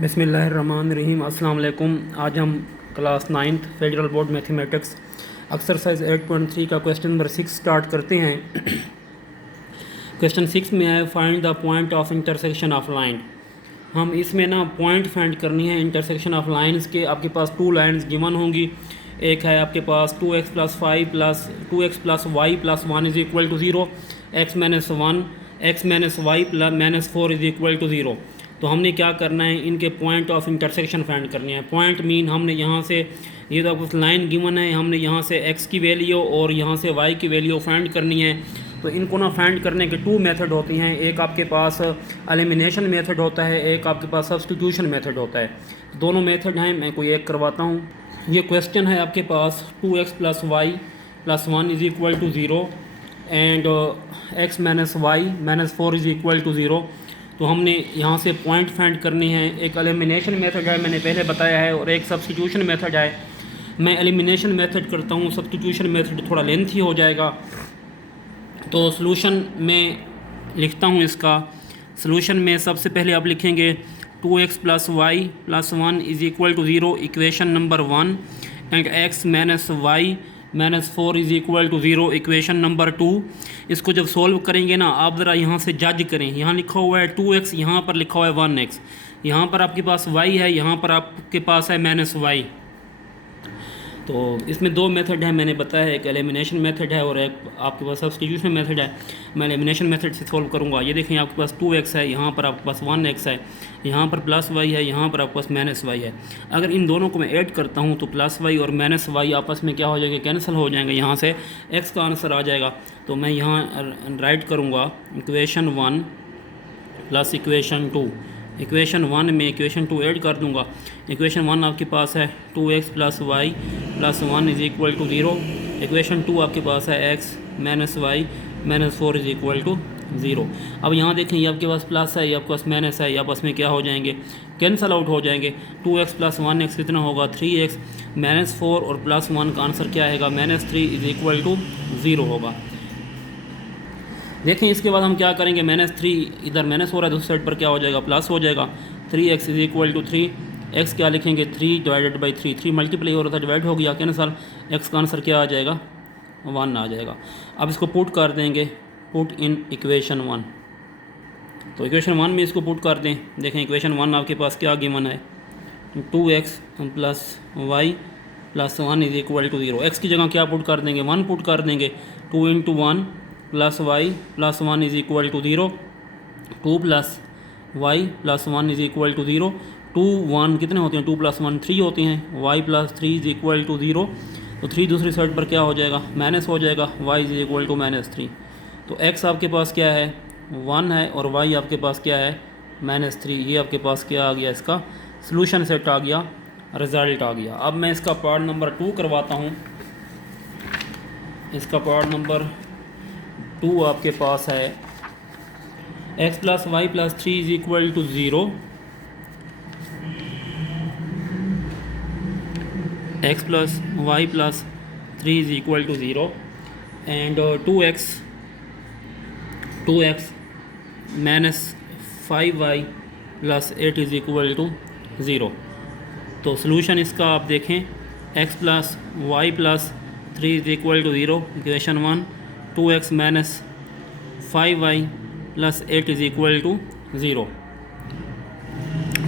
बिस्मिल्लाहिर्रहमानिर्रहीम। अस्सलाम वालेकुम। आज हम class 9th federal board mathematics exercise 8.3 का क्वेश्चन नंबर 6 स्टार्ट करते हैं। क्वेश्चन 6 में है find the point of intersection of line. हम इसमें ना पॉइंट फाइंड करनी है इंटरसेक्शन ऑफ लाइंस के। आपके पास टू लाइंस गिवन होंगी। एक है आपके पास 2x + 5 + 2x + y + 1 = 0, x - 1 x - y - 4 = 0। तो हमने क्या करना है, इनके पॉइंट ऑफ इंटरसेक्शन फाइंड करनी है। पॉइंट मीन हमने यहाँ से ये तो कुछ लाइन गिवन है, हमने यहाँ से x की वैल्यू और यहाँ से y की वैल्यू फाइंड करनी है। तो इनको ना फाइंड करने के टू मेथड होती हैं। एक आपके पास एलिमिनेशन मेथड होता है, एक आपके पास सब्स्टिट्यूशन मेथड होता है। दोनों मेथड हैं, मैं कोई एक करवाता हूँ। ये क्वेश्चन है आपके पास 2x + y + 1 = 0 and x - y - 4 = 0। तो हमने यहाँ से पॉइंट फाइंड करने हैं। एक एलिमिनेशन मेथड है, मैंने पहले बताया है, और एक सब्स्टिट्यूशन मेथड है। मैं एलिमिनेशन मेथड करता हूँ, सब्स्टिट्यूशन मेथड थोड़ा लेंथी हो जाएगा। तो सॉल्यूशन में लिखता हूँ इसका। सॉल्यूशन में सबसे पहले आप लिखेंगे 2x + y + 1 = 0 equation number 1 and x - y - 4 = 0 equation number 2। इसको जब सॉल्व करेंगे ना, आप ज़रा यहाँ से जज करें। यहाँ लिखा हुआ है 2x, यहाँ पर लिखा हुआ है 1x, यहाँ पर आपके पास y है, यहाँ पर आपके पास है -y। तो इसमें दो मेथड है, मैंने बताया है, एक एलिमिनेशन मेथड है और एक आपके पास सब्स्टिट्यूशन मेथड है। मैं एलिमिनेशन मेथड से सॉल्व करूँगा। ये देखें, आपके पास 2x है, यहाँ पर आपके पास 1x है, यहाँ पर +y है, यहाँ पर आपके पास -y है। अगर इन दोनों को मैं ऐड करता हूँ तो +y और -y आपस में क्या हो जाएंगे, कैंसिल हो जाएंगे। यहाँ से x का आंसर आ जाएगा। तो मैं यहाँ राइट करूँगा इक्वेशन 1 + इक्वेशन 2। इक्वेशन 1 में इक्वेशन 2 ऐड कर दूंगा। इक्वेशन 1 आपके पास है 2x + y + 1 = 0। इक्वेशन 2 आपके पास है x - y - 4 = 0। अब यहाँ देखें, ये आपके पास प्लस है, ये आपके पास माइनस है, ये आपस में क्या हो जाएंगे, कैंसल आउट हो जाएंगे। 2x + 1x कितना होगा, 3x - 4 और +1 का आंसर क्या आएगा, -3 = 0 होगा। देखें, इसके बाद हम क्या करेंगे, -3 इधर माइनस हो रहा है, दूसरी साइड पर क्या हो जाएगा, प्लस हो जाएगा। 3x = 3, x क्या लिखेंगे, 3/3, 3 मल्टीप्लाई हो रहा था, डिवाइड हो गया, कैंसल। x का आंसर क्या आ जाएगा, 1 आ जाएगा। अब इसको पुट कर देंगे, पुट इन इक्वेशन 1। तो इक्वेशन 1 में इसको पुट कर दें। देखें, इक्वेशन 1 आपके पास क्या गिवन है, 2x + y + 1 = 0। x की जगह क्या पुट कर देंगे, 1 पुट कर देंगे। 2 × 1 + y + 1 = 0, 2 + y + 1 = 0। 2 1 कितने होते हैं, 2 + 1 3 होते हैं, y + 3 = 0। तो 3 दूसरी साइड पर क्या हो जाएगा, माइनस हो जाएगा, y = -3। तो x आपके पास क्या है, 1 है, और y आपके पास क्या है, -3। ये आपके पास क्या आ गया, इसका सॉल्यूशन सेट आ गया, रिज़ल्ट आ गया। अब मैं इसका पार्ट नंबर 2 करवाता हूँ। इसका पार्ट नंबर 2 आपके पास है x + y + 3 = 0, x + y + 3 = 0 and 2x - 5y + 8 = 0। तो सॉल्यूशन इसका आप देखें, x + y + 3 = 0 equation 1, 2x - 5y + 8 = 0।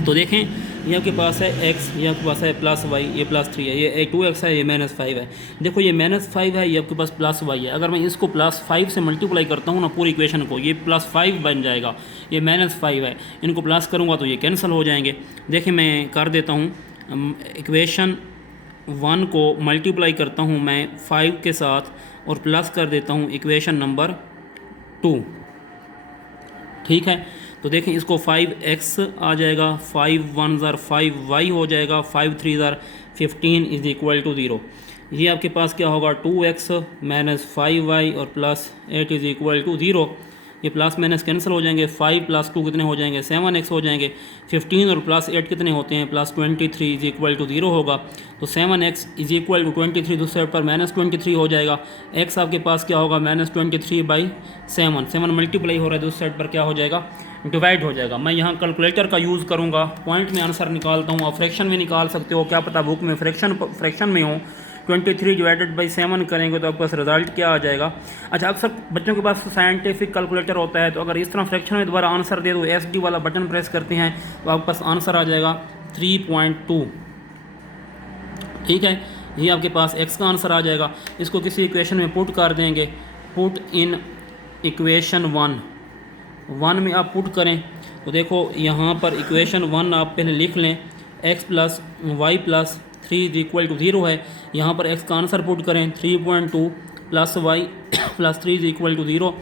तो देखें, ये आपके पास है x, ये आपके पास है +y, ये +3 है, ये 2x है, ये -5 है। देखो, ये -5 है, ये आपके पास +y है। अगर मैं इसको +5 से मल्टीप्लाई करता हूँ ना पूरी इक्वेशन को, ये +5 बन जाएगा, ये -5 है। इनको प्लस करूँगा तो ये कैंसिल हो जाएंगे। देखिए, मैं कर देता हूँ, इक्वेशन 1 को मल्टीप्लाई करता हूँ मैं 5 के साथ और प्लस कर देता हूँ इक्वेशन नंबर 2। ठीक है, तो देखें, इसको 5x आ जाएगा, 5 1 ज़र 5y हो जाएगा, 5 3 ज़र 15 = 0। ये आपके पास क्या होगा, 2x - 5y और +8 = 0। ये प्लस माइनस कैंसिल हो जाएंगे, 5 + 2 कितने हो जाएंगे, 7x हो जाएंगे। 15 और +8 कितने होते हैं, +23 = 0 होगा। तो 7x = 23, दूसरे साइड पर -23 हो जाएगा। x आपके पास क्या होगा, -23/7, 7 मल्टीप्लाई हो रहा है, दूसरी साइड पर क्या हो जाएगा, डिवाइड हो जाएगा। मैं यहाँ कैलकुलेटर का यूज़ करूँगा, पॉइंट में आंसर निकालता हूँ। आप फ्रैक्शन में निकाल सकते हो, क्या पता बुक में फ्रैक्शन में हो। 23 डिवाइडेड बाई 7 करेंगे तो आपके पास रिजल्ट क्या आ जाएगा। अच्छा, अक्सर बच्चों के पास साइंटिफिक कैलकुलेटर होता है, तो अगर इस तरह फ्रैक्शन में दोबारा आंसर दे दो, SD वाला बटन प्रेस करते हैं तो आपके पास आंसर आ जाएगा 3.2। ठीक है, ये आपके पास x का आंसर आ जाएगा। इसको किसी इक्वेशन में पुट कर देंगे, पुट इन इक्वेशन 1 में आप पुट करें तो देखो यहाँ पर इक्वेशन 1 आप पहले लिख लें, x plus y plus 3 is equal to 0 है। यहाँ पर x का आंसर पुट करें 3.2 plus y plus 3 is equal to 0।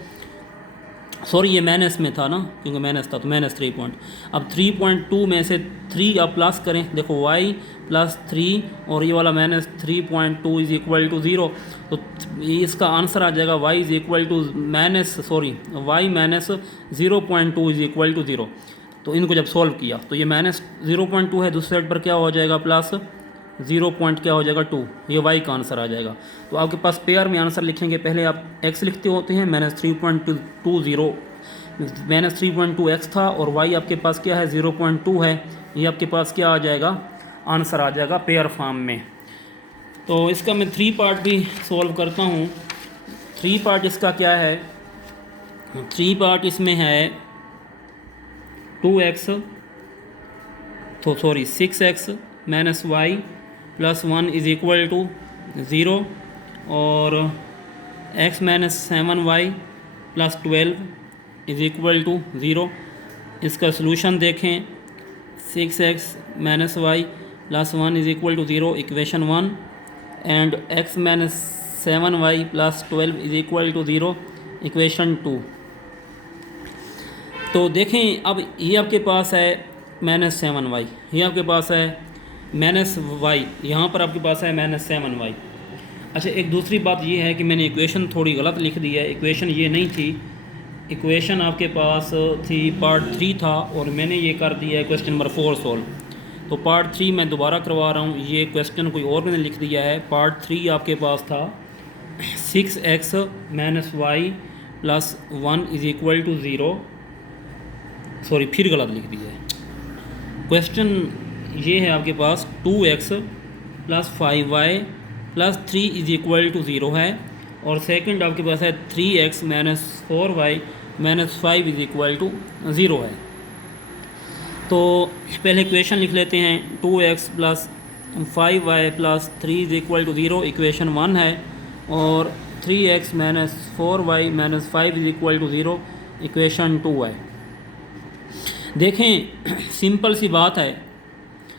Sorry, ये माइनस में था ना, क्योंकि माइनस था तो माइनस 3 पॉइंट। अब 3.2 में से 3 आप प्लस करें, देखो y प्लस 3 और ये वाला माइनस 3.2 इज इक्वल टू 0, तो इसका आंसर आ जाएगा y is equal to y minus 0.2 is equal to 0। तो इनको जब सॉल्व किया तो ये माइनस 0.2 है, दूसरे साइड पर क्या हो जाएगा प्लस 0 पॉइंट क्या हो जाएगा 2, ये y का आंसर आ जाएगा। तो आपके पास पेयर में आंसर लिखेंगे, पहले आप x लिखते होते हैं, माइनस 3.2x था और y आपके पास क्या है 0.2 है, ये आपके पास क्या आ जाएगा आंसर आ जाएगा पेयर फॉर्म में। तो इसका मैं 3 पार्ट भी सॉल्व करता हूँ। 3 पार्ट इसका क्या है, 3 पार्ट इसमें है 6x minus y plus 1 is equal to 0 और x minus 7y plus 12 is equal to 0। इसका सलूशन देखें, 6x minus y plus 1 is equal to 0 equation 1 and x minus 7y plus 12 is equal to 0 equation 2। तो देखें, अब ये आपके पास है माइनस 7y, ये आपके पास है माइनस वाई, यहाँ पर आपके पास है माइनस 7y। अच्छा, एक दूसरी बात ये है कि मैंने इक्वेशन थोड़ी गलत लिख दी है, इक्वेशन ये नहीं थी, इक्वेशन आपके पास थी पार्ट 3 था और मैंने ये कर दिया है क्वेश्चन नंबर 4 सॉल्व। तो पार्ट 3 मैं दोबारा करवा रहा हूँ, ये क्वेश्चन कोई और मैंने लिख दिया है। पार्ट 3 आपके पास था 6x minus y plus 1 is equal to 0, sorry फिर गलत लिख दिया है। क्वेश्चन ये है आपके पास 2x plus 5y plus 3 is equal to 0 है और सेकंड आपके पास है 3x minus 4y minus 5 is equal to 0 है। तो पहले इक्वेशन लिख लेते हैं, 2x plus 5y plus 3 is equal to 0 equation 1 है और 3x minus 4y minus 5 is equal to 0 equation 2 है। देखें, सिंपल सी बात है,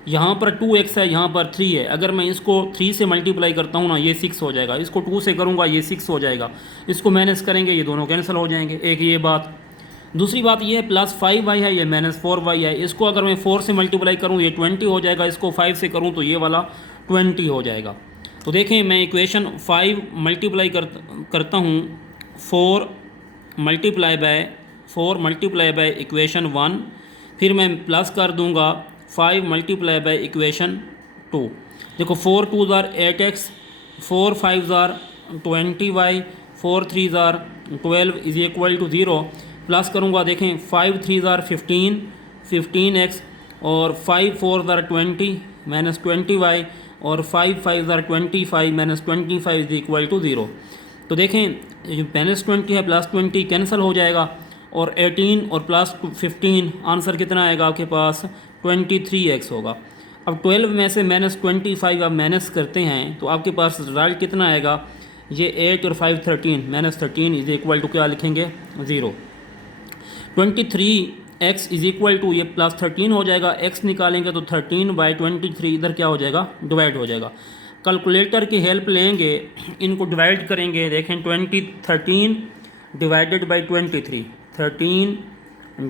यहाँ पर 2x है, यहाँ पर 3 है। अगर मैं इसको 3 से मल्टीप्लाई करता हूँ ना, ये 6 हो जाएगा। इसको 2 से करूँगा, ये 6 हो जाएगा। इसको माइनस करेंगे, ये दोनों कैंसिल हो जाएंगे। एक ये बात। दूसरी बात ये है, प्लस 5y है, ये माइनस 4y है। इसको अगर मैं 4 से मल्टीप्लाई करूँ, ये 20 हो जाएगा। इसको 5 से करूँ तो ये वाला 20 हो जाएगा। तो देखें, मैं इक्वेशन 5 मल्टीप्लाई करता हूँ 4 मल्टीप्लाई बाय इक्वेशन 1, फिर मैं प्लस कर दूंगा 5 मल्टीप्लाई बाय इक्वेशन 2। देखो 4 2s are 8x, 4 5s are 20y, 4 3s are 12 is equal to 0। Plus करूँगा, देखें 5 3s आर 15x और 5 4s आर 20 माइनस 20y और 5 5s are 25 minus 25 is equal to 0। तो देखें, जो माइनस 20 है प्लस 20 कैंसिल हो जाएगा और 18 और प्लस 15 आंसर कितना आएगा आपके पास 23x होगा। अब 12 में से माइनस 25 आप माइनस करते हैं तो आपके पास रिजल्ट कितना आएगा, ये 8 और 5 13 माइनस 13 इज इक्वल टू क्या लिखेंगे 0। 23x इज इक्वल टू ये प्लस 13 हो जाएगा, x निकालेंगे तो 13 बाई 23 इधर क्या हो जाएगा डिवाइड हो जाएगा। कैलकुलेटर की हेल्प लेंगे, इनको डिवाइड करेंगे। देखें 13 डिवाइडेड बाई 23, 13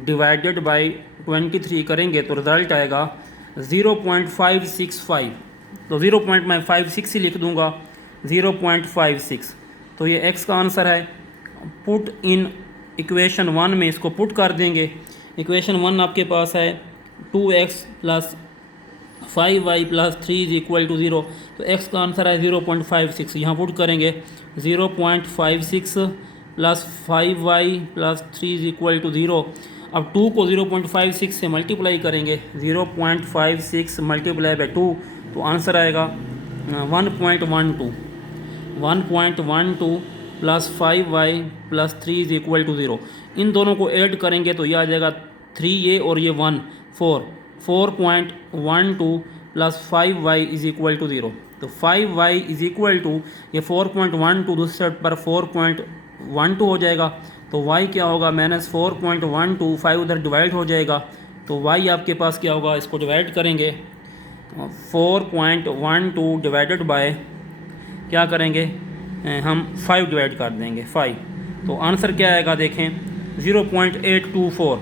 डिवाइडेड बाई 23 करेंगे तो रिज़ल्ट आएगा 0.565। तो 0.56 ही लिख दूंगा, 0.56। तो ये x का आंसर है। पुट इन इक्वेशन 1 में इसको पुट कर देंगे। इक्वेशन 1 आपके पास है 2x plus 5y plus 3 is equal to 0। तो x का आंसर है 0.56, यहाँ पुट करेंगे 0.56 plus 5y plus 3 is equal to 0। अब 2 को 0.56 से मल्टीप्लाई करेंगे, 0.56 मल्टीप्लाई बाई 2, तो आंसर आएगा 1.12 plus 5y plus 3 is equal to 0। इन दोनों को ऐड करेंगे तो यह आ जाएगा 3 और ये 1 4.12 plus 5y is equal to 0। तो 5y इज इक्वल टू ये 4.12 दूसरे साइड पर 4.12 हो जाएगा, तो y क्या होगा -4.12, 5 उधर डिवाइड हो जाएगा, तो y आपके पास क्या होगा, इसको डिवाइड करेंगे 4.12 डिवाइडेड बाय क्या करेंगे हम 5 डिवाइड कर देंगे 5, तो आंसर क्या आएगा देखें 0.824।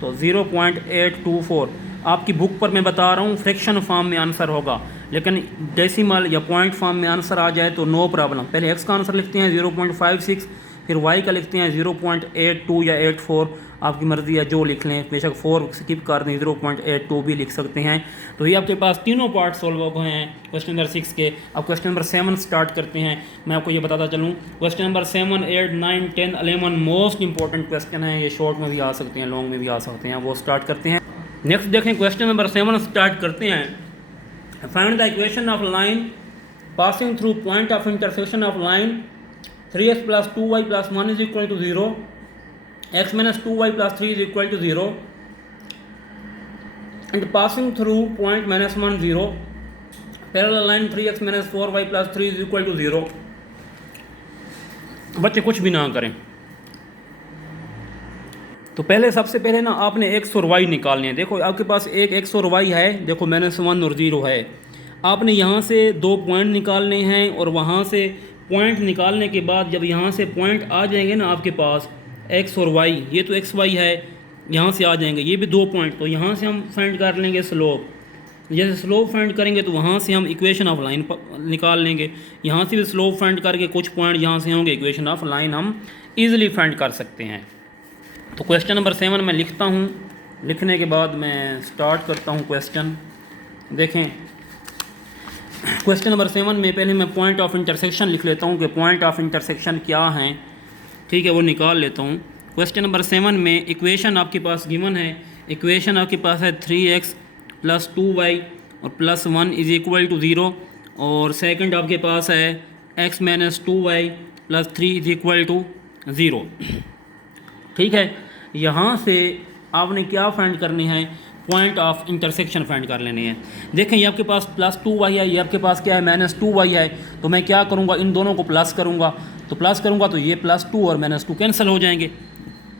तो 0.824 आपकी बुक पर मैं बता रहा हूँ फ्रैक्शन फॉर्म में आंसर होगा, लेकिन डेसिमल या पॉइंट फॉर्म में आंसर आ जाए तो नो प्रॉब्लम। पहले x का आंसर लिखते हैं 0.56, फिर y का लिखते हैं 0.82 या 84, आपकी मर्ज़ी है जो लिख लें, बेशक 4 स्किप कर दें, 0.82 भी लिख सकते हैं। तो ये आपके पास तीनों पार्ट सॉल्व हो गए हैं क्वेश्चन नंबर 6 के। अब क्वेश्चन नंबर 7 स्टार्ट करते हैं। मैं आपको ये बताता चलूँ, question number 7, 8, 9, 10, 11 most important question है। ये शॉर्ट में भी आ सकते हैं, लॉन्ग में भी आ सकते हैं, वो स्टार्ट करते हैं। नेक्स्ट देखें, क्वेश्चन नंबर 7 स्टार्ट करते हैं। Find the equation of line passing through point of intersection of line 3x plus 2y plus 1 is equal to 0, x minus 2y plus 3 is equal to 0, and passing through point minus 1 0, parallel line 3x minus 4y plus 3 is equal to 0। बच्चे कुछ भी ना करें, तो पहले सबसे पहले ना आपने x और y निकालने हैं। देखो आपके पास एक x और y है, देखो -1 और 0 है। आपने यहाँ से 2 पॉइंट निकालने हैं, और वहाँ से पॉइंट निकालने के बाद जब यहाँ से पॉइंट आ जाएंगे ना आपके पास x और y, ये तो x y है, यहाँ से आ जाएंगे ये भी 2 पॉइंट, तो यहाँ से हम फाइंड कर लेंगे स्लोप। जैसे स्लोप फाइंड करेंगे तो वहाँ से हम इक्वेशन ऑफ लाइन निकाल लेंगे, यहाँ से भी स्लोप फाइंड करके कुछ पॉइंट यहाँ से होंगे, इक्वेशन ऑफ लाइन हम ईजिली फाइंड कर सकते हैं। तो क्वेश्चन नंबर 7 मैं लिखता हूँ, लिखने के बाद मैं स्टार्ट करता हूँ क्वेश्चन। देखें क्वेश्चन नंबर 7 में पहले मैं पॉइंट ऑफ इंटरसेक्शन लिख लेता हूँ कि पॉइंट ऑफ इंटरसेक्शन क्या हैं, ठीक है, वो निकाल लेता हूँ। क्वेश्चन नंबर 7 में इक्वेशन आपके पास गिवन है, इक्वेशन आपके पास है 3x प्लस 2y और प्लस 1 इज इक्वल टू 0, और सेकंड आपके पास है x minus 2y plus 3 is equal to 0। ठीक है, यहाँ से आपने क्या फाइंड करनी है, पॉइंट ऑफ इंटरसेक्शन फाइंड कर लेने हैं। देखें ये आपके पास प्लस 2y है, ये आपके पास क्या है -2y है, तो मैं क्या करूँगा, इन दोनों को प्लस करूँगा, तो प्लस करूँगा तो ये +2 और -2 कैंसिल हो जाएंगे।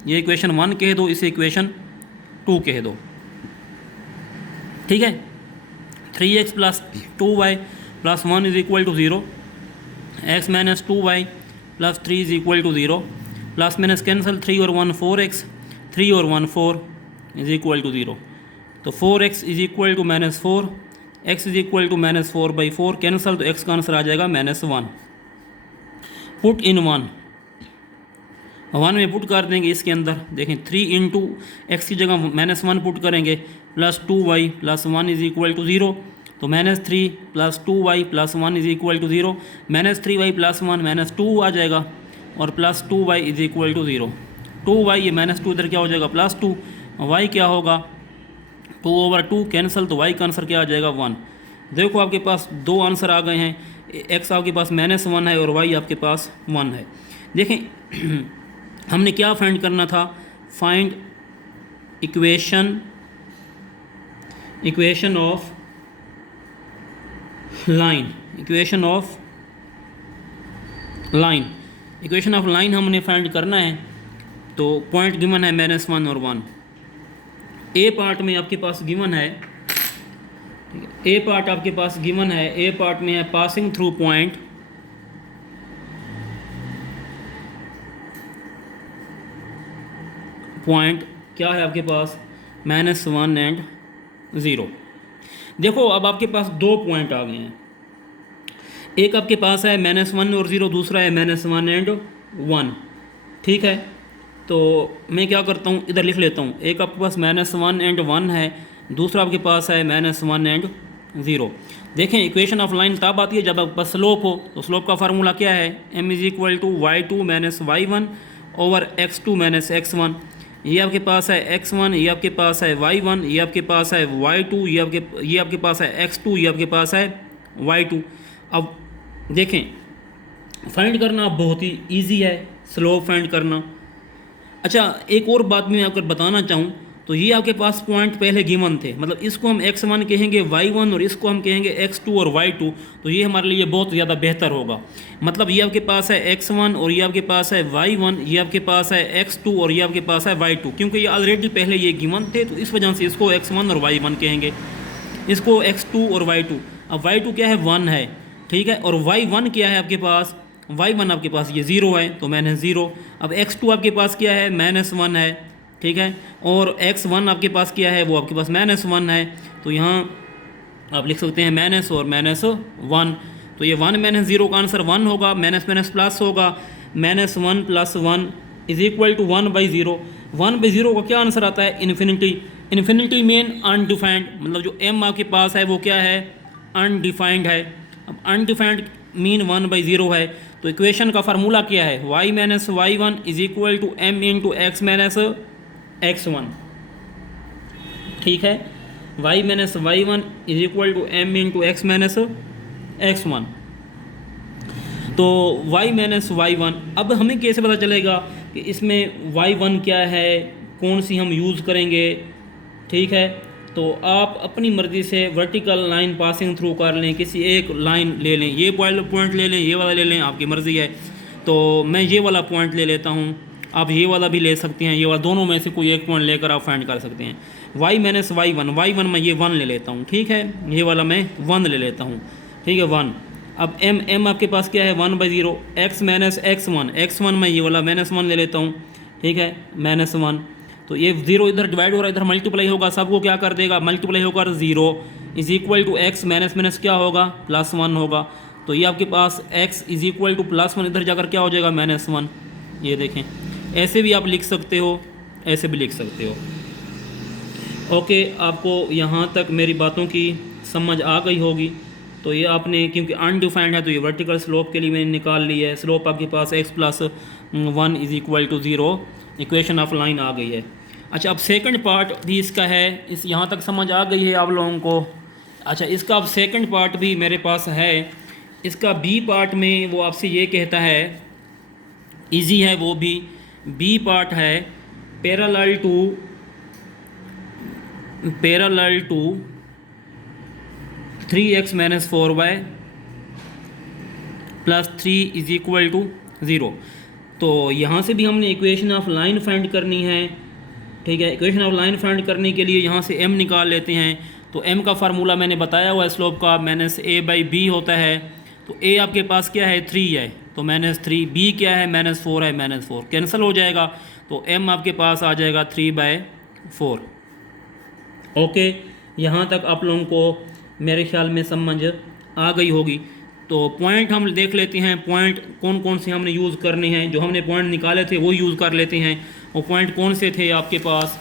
ये इक्वेशन 1 कह दो, इसे इक्वेशन 2 कह दो, ठीक है। 3x plus 2y plus 1 is equal to 0, x minus 2y plus 3 is equal to 0, plus minus cancel, 3 और 1 4x, 3 और 1 4 इज इक्वल टू 0, तो 4x is equal to -4, x is equal to -4/4 cancel, तो x का answer आ जाएगा -1। Put in 1 में put कर देंगे इसके अंदर। देखें 3 इंटू एक्स की जगह -1 पुट करेंगे, plus 2y plus 1 is equal to 0, तो -3 plus 2y plus 1 is equal to 0, -3y plus 1 -2 आ जाएगा, और plus 2y is equal to 0। 2y ये -2 इधर क्या हो जाएगा +2, y क्या होगा 2/2 कैंसिल, तो y का आंसर क्या आ जाएगा 1। देखो आपके पास 2 आंसर आ गए हैं, x आपके पास -1 है और y आपके पास 1 है। देखें हमने क्या फाइंड करना था, find equation of line, equation of line हमने फाइंड करना है। तो पॉइंट गिवन है -1 और 1। ए पार्ट में आपके पास गिवन है, ए पार्ट आपके पास गिवन है, ए पार्ट में है पासिंग थ्रू पॉइंट, क्या है आपके पास -1 एंड 0। देखो अब आपके पास 2 पॉइंट आ गए हैं, एक आपके पास है -1 और 0, दूसरा है -1 एंड 1, ठीक है। तो मैं क्या करता हूँ, इधर लिख लेता हूँ, एक आपके पास -1 एंड 1 है, दूसरा आपके पास है -1 एंड 0। देखें इक्वेशन ऑफ लाइन तब आती है जब आपके पास स्लोप हो, तो स्लोप का फार्मूला क्या है, m = y2 - y1 /x2 - x1। ये आपके पास है x1, ये आपके पास है y1, ये आपके पास है y2, ये आपके पास है x2, ये आपके पास है y2। अब देखें, फाइंड करना बहुत ही इजी है, स्लोप फाइंड करना। अच्छा, एक और बात मैं आपको बताना चाहूँ, तो ये आपके पास पॉइंट पहले गिवन थे, मतलब इसको हम x1 कहेंगे, y1 और इसको हम कहेंगे x2 और y2, तो ये हमारे लिए बहुत ज़्यादा बेहतर होगा। मतलब ये आपके पास है x1 और ये आपके पास है y1, ये आपके पास है x2 और ये आपके पास है y2, क्योंकि ये ऑलरेडी पहले ये गिवन थे, तो इस वजह से इसको x1 और y1 कहेंगे, इसको x2 और y2। अब y2 क्या है, 1 है, ठीक है, और y1 क्या है आपके पास, y1 आपके पास ये 0 है, तो -0। अब x2 आपके पास क्या है, -1 है, ठीक है, और x1 आपके पास क्या है, वो आपके पास -1 है, तो यहाँ आप लिख सकते हैं माइनस और -1, तो ये 1 - 0 का आंसर 1 होगा, माइनस माइनस प्लस होगा, -1 + 1 = 1/0। 1/0 का क्या आंसर आता है, इन्फिनिटी। इन्फिनिटी मीन अनडिफाइंड, मतलब जो m आपके पास है वो क्या है, अनडिफाइंड है। अब अनडिफाइंड मीन 1/0 है, तो इक्वेशन का फार्मूला क्या है, y - y1 = m × x - x1, ठीक है, y - y1 = m × x - x1। तो y - y1, अब हमें कैसे पता चलेगा कि इसमें y1 क्या है, कौन सी हम यूज़ करेंगे, ठीक है। तो आप अपनी मर्ज़ी से वर्टिकल लाइन पासिंग थ्रू कर लें, किसी एक लाइन ले लें, ये पॉइंट ले लें, ये वाला ले लें, आपकी मर्ज़ी है। तो मैं ये वाला पॉइंट ले लेता हूँ, आप ये वाला भी ले सकते हैं, ये वाला, दोनों में से कोई एक पॉइंट लेकर आप फाइंड कर सकते हैं। y - y1 मैं ये 1 ले लेता हूँ, ठीक है, ये वाला मैं 1 ले लेता हूँ, ठीक है, 1। अब m आपके पास क्या है, 1/0, x - x1 मैं ये वाला -1 ले लेता हूँ, ठीक है, -1। तो ये 0 इधर डिवाइड हो रहा है, इधर मल्टीप्लाई होगा, सबको क्या कर देगा, मल्टीप्लाई होकर 0 = x माइनस क्या होगा, +1 होगा। तो ये आपके पास x = +1, इधर जाकर क्या हो जाएगा, -1। ये देखें, ऐसे भी आप लिख सकते हो, ऐसे भी लिख सकते हो। ओके, आपको यहाँ तक मेरी बातों की समझ आ गई होगी। तो ये आपने, क्योंकि अनडिफाइंड है, तो ये वर्टिकल स्लोप के लिए मैंने निकाल ली है। स्लोप आपके पास x + 1 = 0, इक्वेशन ऑफ लाइन आ गई है। अच्छा, अब सेकंड पार्ट भी इसका है, इस यहाँ तक समझ आ गई है आप लोगों को। अच्छा, इसका अब सेकंड पार्ट भी मेरे पास है। इसका बी पार्ट में वो आपसे ये कहता है, इजी है वो भी। बी पार्ट है पैरेलल टू 3x - 4y + 3 = 0। तो यहाँ से भी हमने इक्वेशन ऑफ लाइन फाइंड करनी है, ठीक है। इक्वेशन ऑफ लाइन फाइंड करने के लिए यहाँ से m निकाल लेते हैं। तो m का फार्मूला मैंने बताया हुआ है, स्लोप का -a/b होता है। तो a आपके पास क्या है, 3 है, तो -3, b क्या है, -4 है, -4 कैंसिल हो जाएगा, तो m आपके पास आ जाएगा 3/4। ओके, यहाँ तक आप लोगों को मेरे ख्याल में समझ आ गई होगी। तो पॉइंट हम देख लेते हैं, पॉइंट कौन कौन से हमने यूज़ करने हैं। जो हमने पॉइंट निकाले थे वो यूज़ कर लेते हैं। वो पॉइंट कौन से थे आपके पास,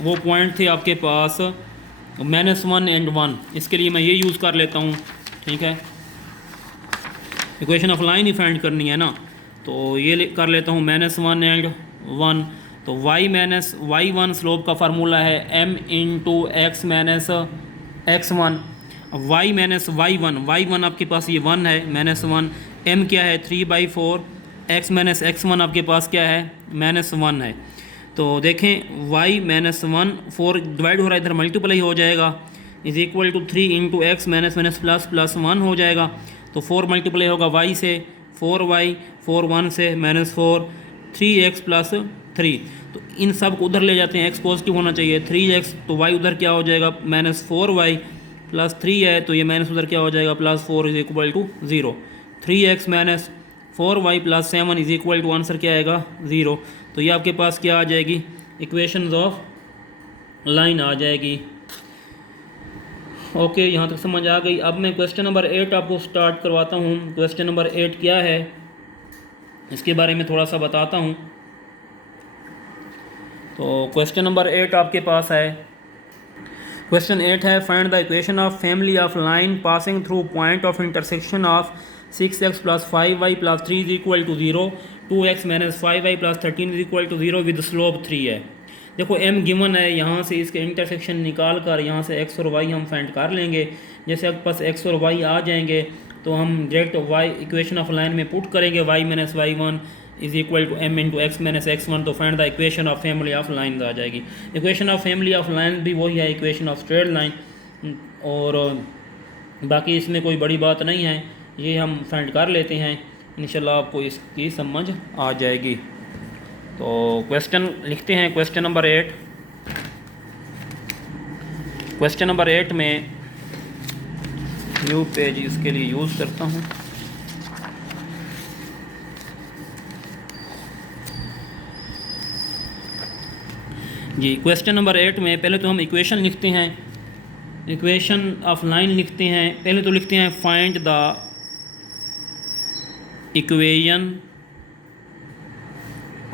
वो पॉइंट थे आपके पास -1 और 1। इसके लिए मैं ये यूज़ कर लेता हूँ, ठीक है, equation of line he find करनी है ना, तो ये कर लेता हूँ -1 और 1। तो y - y1 स्लोप का फार्मूला है m × x - x1। y - y1 आपके पास ये 1 है, -1, m क्या है, 3/4, x - x1 आपके पास क्या है, -1 है। तो देखें, y - 1, 4 डिवाइड हो रहा है, इधर मल्टीप्लाई हो जाएगा, = 3 × x -++1 हो जाएगा। तो 4 मल्टीप्लाई होगा y से, 4y, 4 1 से -4, 3x + 3। तो इन सब को उधर ले जाते हैं, x पॉजिटिव होना चाहिए, 3x, तो y उधर क्या हो जाएगा, -4y + 3 है, तो ये माइनस उधर क्या हो जाएगा, +4 = 0। 3x - 4y + 7 = आंसर क्या आएगा, 0। तो ये आपके पास क्या आ जाएगी, इक्वेशंस ऑफ लाइन आ जाएगी। ओके, यहाँ तक समझ आ गई। अब मैं क्वेश्चन नंबर 8 आपको स्टार्ट करवाता हूँ। क्वेश्चन नंबर 8 क्या है, इसके बारे में थोड़ा सा बताता हूँ। तो क्वेश्चन नंबर 8 आपके पास है, क्वेश्चन 8 है, find the equation of family of line passing through point of intersection of 6x + 5y + 3 = 0, 2x - 5y + 13 = 0 with slope 3 है। देखो m गिवन है, यहाँ से इसके इंटरसेक्शन निकाल कर यहाँ से x और y हम फाइंड कर लेंगे। जैसे आपके पास x और y आ जाएंगे तो हम direct y equation of line में पुट करेंगे, y minus y one is equal to m into x minus x one. तो find the equation of family of line आ जाएगी। Equation of family of line भी वही है, equation of straight line, और बाकी इसमें कोई बड़ी बात नहीं है, ये हम फाइंड कर लेते हैं, इंशाल्लाह आपको इसकी समझ आ जाएगी। तो क्वेश्चन लिखते हैं, क्वेश्चन नंबर 8। क्वेश्चन नंबर 8 में न्यू पेज इसके लिए यूज़ करता हूँ। जी, क्वेश्चन नंबर 8 में पहले तो हम इक्वेशन लिखते हैं, इक्वेशन ऑफ लाइन लिखते हैं। पहले तो लिखते हैं find the equation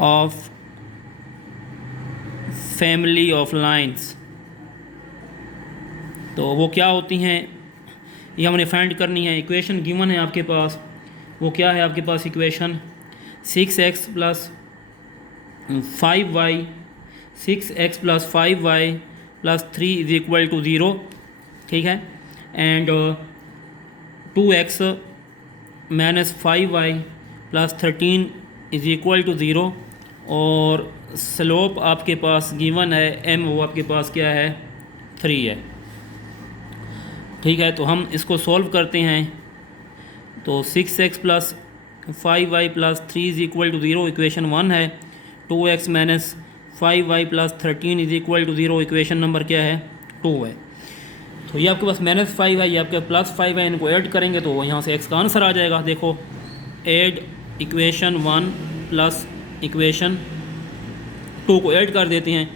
of family of lines. तो वो क्या होती हैं ये हमने फाइंड करनी है। इक्वेशन गिवन है आपके पास, वो क्या है आपके पास equation 6x plus 5y 6x plus 5y plus 3 is equal to 0, ठीक है। And 2x minus 5y plus 13 is equal to 0, और स्लोप आपके पास गिवन है m, वो आपके पास क्या है 3 है, ठीक है। तो हम इसको सॉल्व करते हैं। तो 6x plus 5y plus 3 is equal to 0 equation 1 है। 2x minus 5y plus 13 is equal to 0 equation number क्या है 2 है। तो ये आपके पास माइनस 5 है, ये आपके प्लस 5 है, इनको ऐड करेंगे तो यहाँ से x का आंसर आ जाएगा। देखो ऐड इक्वेशन 1 प्लस इक्वेशन 2 को ऐड कर देते हैं।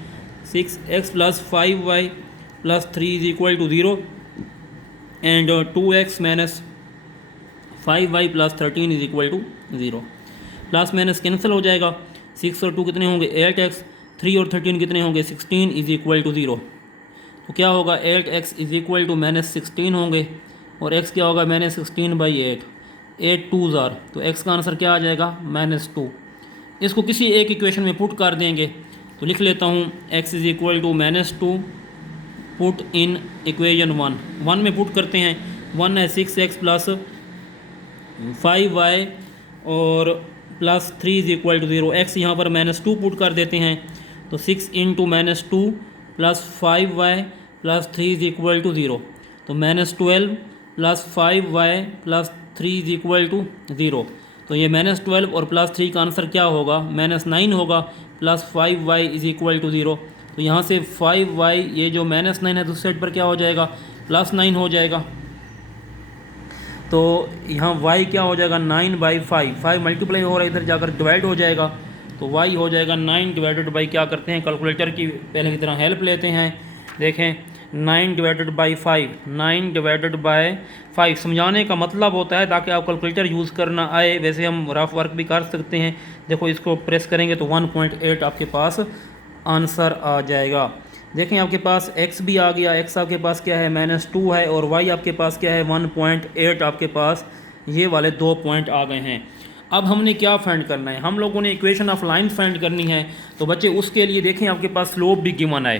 6x plus 5y plus 3 is equal to 0 and 2x minus 5y plus 13 is equal to 0। Plus minus cancel हो जाएगा। 6 और 2 कितने होंगे 8x, 3 और 13 कितने होंगे 16 इज इक्वल टू 0। तो क्या होगा 8x is equal to minus 16 होंगे, और x क्या होगा माइनस 16/8, 8 2 ज़ार, तो x का आंसर क्या आ जाएगा -2। इसको किसी एक इक्वेशन में पुट कर देंगे, तो लिख लेता हूँ x is equal to -2 put in equation 1 में पुट करते हैं। 1 है 6x प्लस 5y और plus 3 is equal to 0। x यहाँ पर -2 पुट कर देते हैं, तो 6 into -2 plus 5y plus 3 is equal to 0, तो -12 plus 5y plus 3 is equal to 0। तो ये -12 और प्लस 3 का आंसर क्या होगा -9 होगा, plus 5y is equal to 0। तो यहाँ से 5y ये जो -9 है दूसरी साइड पर क्या हो जाएगा +9 हो जाएगा। तो यहाँ y क्या हो जाएगा 9/5, 5 मल्टीप्लाई हो रहा है, इधर जाकर डिवाइड हो जाएगा, तो y हो जाएगा 9 डिवाइडेड बाई, क्या करते हैं कैलकुलेटर की पहले की तरह हेल्प लेते हैं। देखें 9 डिवाइडेड बाई 5, 9 डिवाइडेड बाई 5 समझाने का मतलब होता है ताकि आप कैलकुलेटर यूज़ करना आए। वैसे हम रफ वर्क भी कर सकते हैं। देखो इसको प्रेस करेंगे तो 1.8 आपके पास आंसर आ जाएगा। देखें आपके पास x भी आ गया, x आपके पास क्या है -2 है, और y आपके पास क्या है 1.8, आपके पास ये वाले 2 पॉइंट आ गए हैं। अब हमने क्या फाइंड करना है, हम लोगों ने इक्वेशन ऑफ लाइन फाइंड करनी है। तो बच्चे उसके लिए देखें आपके पास स्लोप भी गिवन है,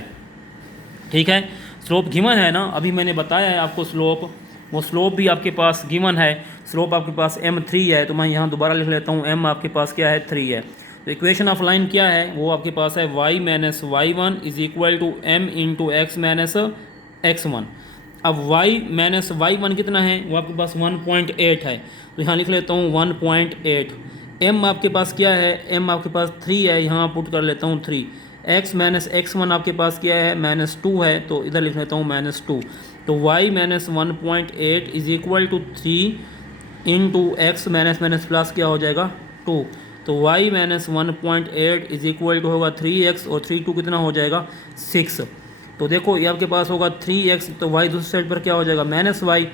ठीक है। स्लोप गिवन है ना, अभी मैंने बताया है आपको स्लोप, वो स्लोप भी आपके पास गिवन है। स्लोप आपके पास m3 है, तो मैं यहाँ दोबारा लिख लेता हूँ m आपके पास क्या है 3 है। तो इक्वेशन ऑफ लाइन क्या है, वो आपके पास है y minus y1 is equal to m into x minus x1। अब y माइनस y1 कितना है, वो आपके पास 1.8 है, तो यहाँ लिख लेता हूँ 1.8। m आपके पास क्या है, m आपके पास 3 है, यहाँ पुट कर लेता हूँ 3। x माइनस x1 आपके पास क्या है -2 है, तो इधर लिख लेता हूँ -2। तो y minus 1.8 is equal to 3 into x minus minus plus क्या हो जाएगा 2। तो y minus 1.8 is equal to होगा 3x, और 3 2 कितना हो जाएगा 6। तो देखो ये आपके पास होगा 3x, तो y दूसरी साइड पर क्या हो जाएगा -y,